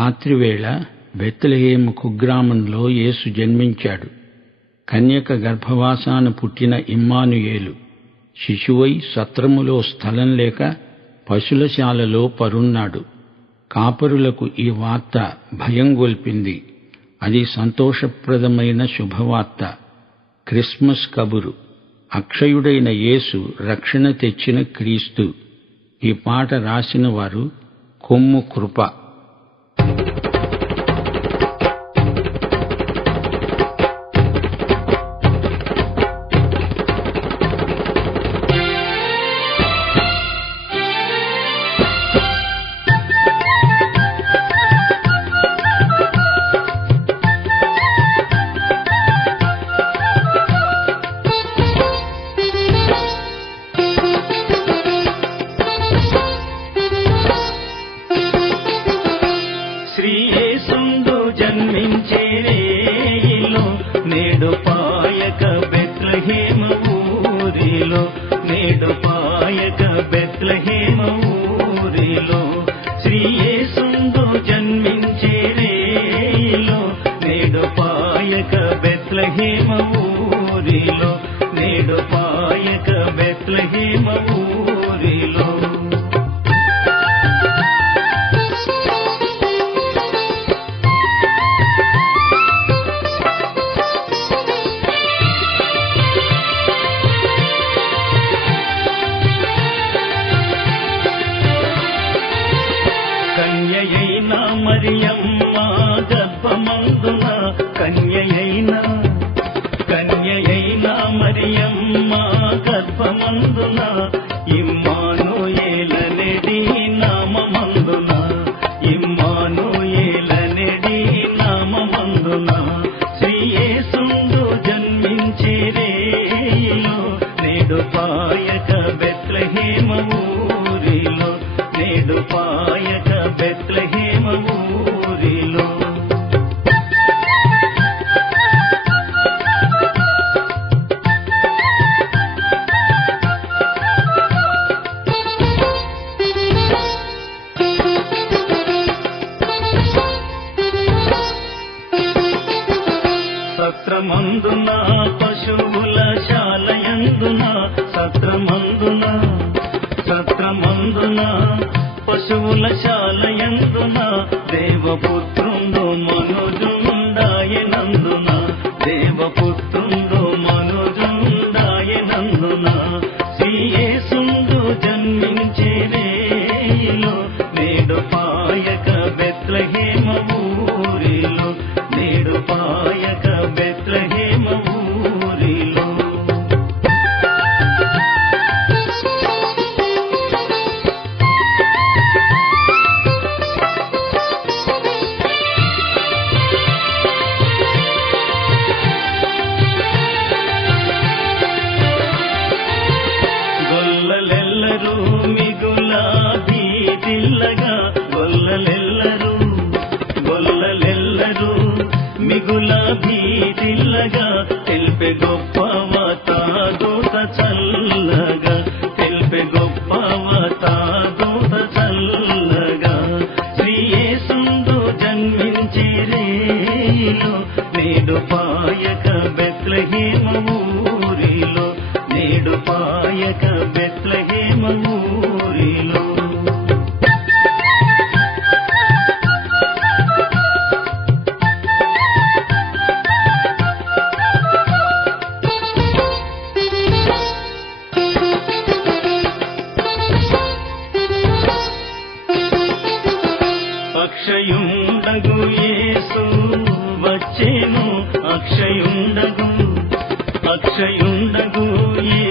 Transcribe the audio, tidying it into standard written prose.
రాత్రివేళ బెత్లెహేము కుగ్రామంలో యేసు జన్మించాడు. కన్యక గర్భవాసాన పుట్టిన ఇమ్మానుయేలు శిశువై సత్రములో స్థలం లేక పశులశాలలో పరున్నాడు. కాపరులకు ఈ వార్త భయం గొల్పింది. అది సంతోషప్రదమైన శుభవార్త, క్రిస్మస్ కబురు. అక్షయుడైన యేసు రక్షణ తెచ్చిన క్రీస్తు. ఈ పాట రాసిన వారు కొమ్ము కృప. శ్రీయేసుందు జన్మించే రేయిలో నేడు పాయక బెత్లెహేము ఊరిలో, నేడు పాయక బెత్లెహేము ఊరిలో. శ్రీయేసుందు జన్మించే రేయిలో నేడు పాయక బెత్లెహేము ఊరిలో, నేడు పాయక బెత్లెహేము ఊరిలో. కన్యయైన మరియమ్మ గర్భమందున, కన్యయైన మరియమ్మ గర్భమందున, ఇమ్మానుయేలనేడి నామమందున, ఇమ్మానుయేలనేడి నామమందున. శ్రీయేసుందు జన్మించే రేయిలో నేడు పాయక బెత్లెహేము ఊరిలో, నేడు పాయక బెత్లెహేము ఊరిలో. సత్రమందున పశువుల శాలయందున, సత్రమందున పశువుల శాలయందున, దేవపుత్రుండు మనుజుండాయనందున, దేవపుత్రుండు మనుజుండాయనందున. శ్రీయేసుందు జన్మించే రేయిలో నేడు పాయక బెత్లెహేము ఊరిలో, నేడు పాయక బెత్లెహేము ఊరిలో. గొల్లలెల్లరూ మిగుల భీతిల్లగా, గొల్లలెల్లరూ మిగుల భీతిల్లగా, తెలిపే గొప్పవతాదూత చల్లగా, తెలిపే గొప్పవతాదూత చల్లగా. శ్రీయేసుందు జన్మించే రేయిలో నేడు పాయక బెత్లెహేము ఊరిలో, నేడు పాయక బెత్లెహేము ఊరిలో. అక్షయుండగు యేసు వచ్చేను, అక్షయుండగు యేసు